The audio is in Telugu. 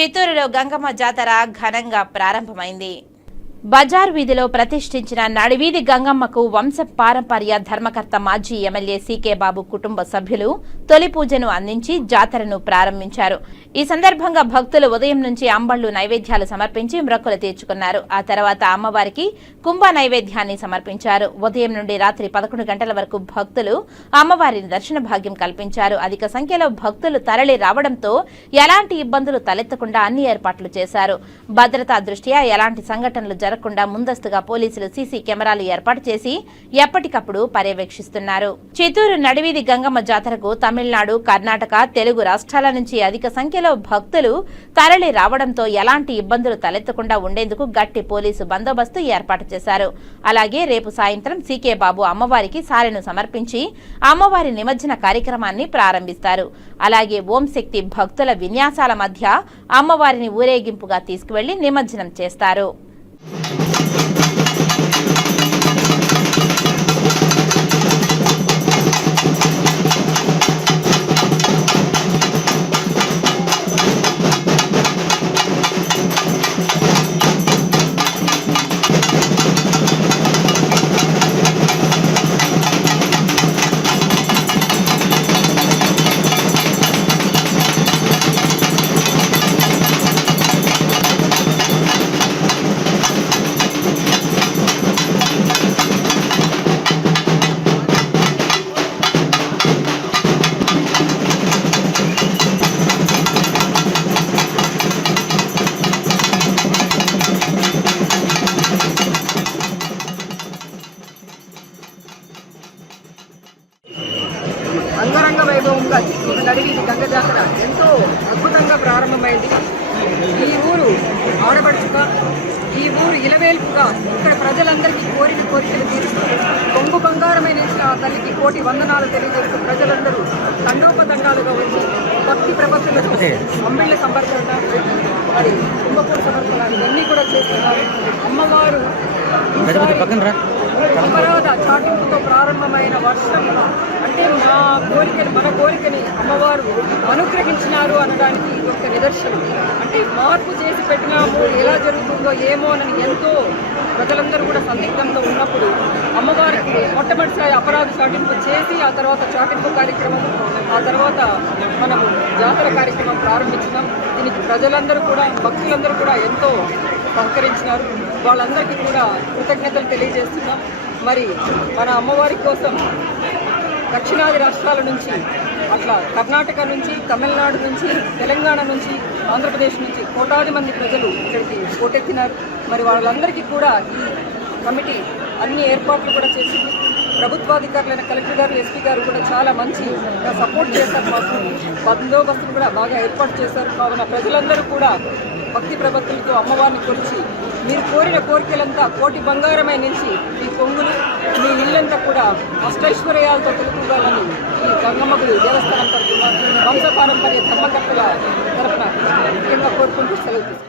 చిత్తూరులో గంగమ్మ జాతర ఘనంగా ప్రారంభమైంది. బజార్ వీధిలో ప్రతిష్ఠించిన నడివీధి గంగమ్మకు వంశ పారంపర్య ధర్మకర్త మాజీ ఎమ్మెల్యే సీకే బాబు కుటుంబ సభ్యులు తొలి పూజను అందించి జాతరను ప్రారంభించారు. ఈ సందర్భంగా భక్తులు ఉదయం నుంచి అంబళ్లు నైవేద్యాలు సమర్పించి మొక్కులు తీర్చుకున్నారు. ఆ తర్వాత అమ్మవారికి కుంభ నైవేద్యాన్ని సమర్పించారు. ఉదయం నుండి రాత్రి 11 గంటల వరకు భక్తులు అమ్మవారిని దర్శన భాగ్యం కల్పించారు. అధిక సంఖ్యలో భక్తులు తరలి రావడంతో ఎలాంటి ఇబ్బందులు తలెత్తకుండా అన్ని ఏర్పాట్లు చేశారు. భద్రతా దృష్ట్యా ఎలాంటి సంఘటనలు జరగకుండా ముందస్తుగా పోలీసులు సీసీ కెమెరాలు ఏర్పాటు చేసి ఎప్పటికప్పుడు పర్యవేక్షిస్తున్నారు. చిత్తూరు నడివీధి గంగమ్మ జాతరకు తమిళనాడు, కర్ణాటక, తెలుగు రాష్ట్రాల నుంచి అధిక సంఖ్యలో భక్తులు తరలి రావడంతో ఎలాంటి ఇబ్బందులు తలెత్తకుండా ఉండేందుకు గట్టి పోలీసు బందోబస్తు ఏర్పాటు చేశారు. అలాగే రేపు సాయంత్రం సీకే బాబు అమ్మవారికి సారెను సమర్పించి అమ్మవారి నిమజ్జన కార్యక్రమాన్ని ప్రారంభిస్తారు. అలాగే ఓం శక్తి భక్తుల విన్యాసాల మధ్య అమ్మవారిని ఊరేగింపుగా తీసుకువెళ్లి నిమజ్జనం చేస్తారు. అంగరంగ వైభవంగా చిత్తూరు నడివీధి గంగ జాతర ఎంతో అద్భుతంగా ప్రారంభమైంది. ఈ ఊరు ఆడపడుచుగా, ఈ ఊరు ఇలవేల్పుగా ఇక్కడ ప్రజలందరికీ కోరిన కోరికలు తీరుస్తూ కొంగు బంగారమైన ఆ తల్లికి కోటి వందనాలు తెలియజేస్తూ ప్రజలందరూ తండోపతండాలుగా వచ్చి భక్తి ప్రపత్తులతో అంబిళ్ళ సమర్పణ, మరి కుంభపూర్ సమర్పణ ఇవన్నీ కూడా చేస్తున్నారు. అమ్మవారు అపరాధ చాటింపుతో ప్రారంభమైన వర్షం అంటే మన కోరికని అమ్మవారు అనుగ్రహించినారు అనడానికి ఇది ఒక నిదర్శనం. అంటే మార్పు చేసి పెట్టినాము, ఎలా జరుగుతుందో ఏమోనని ఎంతో ప్రజలందరూ కూడా సందిగ్ధంతో ఉన్నప్పుడు అమ్మవారికి మొట్టమొదటిసారి అపరాధ చాటింపు చేసి ఆ తర్వాత చాటింపు కార్యక్రమం, ఆ తర్వాత మనము జాతర కార్యక్రమం ప్రారంభించినాం. దీనికి ప్రజలందరూ కూడా, భక్తులందరూ కూడా ఎంతో సహకరించినారు. వాళ్ళందరికీ కూడా కృతజ్ఞతలు తెలియజేస్తున్నాం. మరి మన అమ్మవారి కోసం దక్షిణాది రాష్ట్రాల నుంచి, అట్లా కర్ణాటక నుంచి, తమిళనాడు నుంచి, తెలంగాణ నుంచి, ఆంధ్రప్రదేశ్ నుంచి కోటాది మంది ప్రజలు ఇక్కడికి పోటెత్తినారు. మరి వాళ్ళందరికీ కూడా ఈ కమిటీ అన్ని ఏర్పాట్లు కూడా చేసింది. ప్రభుత్వాధికారులైన కలెక్టర్ గారు, ఎస్పీ గారు కూడా చాలా మంచిగా సపోర్ట్ చేశారు. మాకు బందోబస్తును కూడా బాగా ఏర్పాటు చేశారు. కావున ప్రజలందరూ కూడా భక్తి ప్రపత్తులతో అమ్మవారిని కొలిచి మీరు కోరిన కోరికలంతా కోటి బంగారమై నుంచి మీ కొంగులు, మీ ఇల్లంతా కూడా అష్టైశ్వర్యాలతో తెలుపుకోవాలని ఈ గంగమ్మ గుడి దేవస్థానం తరఫున వంశపారంపర్య ధర్మకర్తల తరఫున ముఖ్యంగా కోరుకుంటూ సెలవు.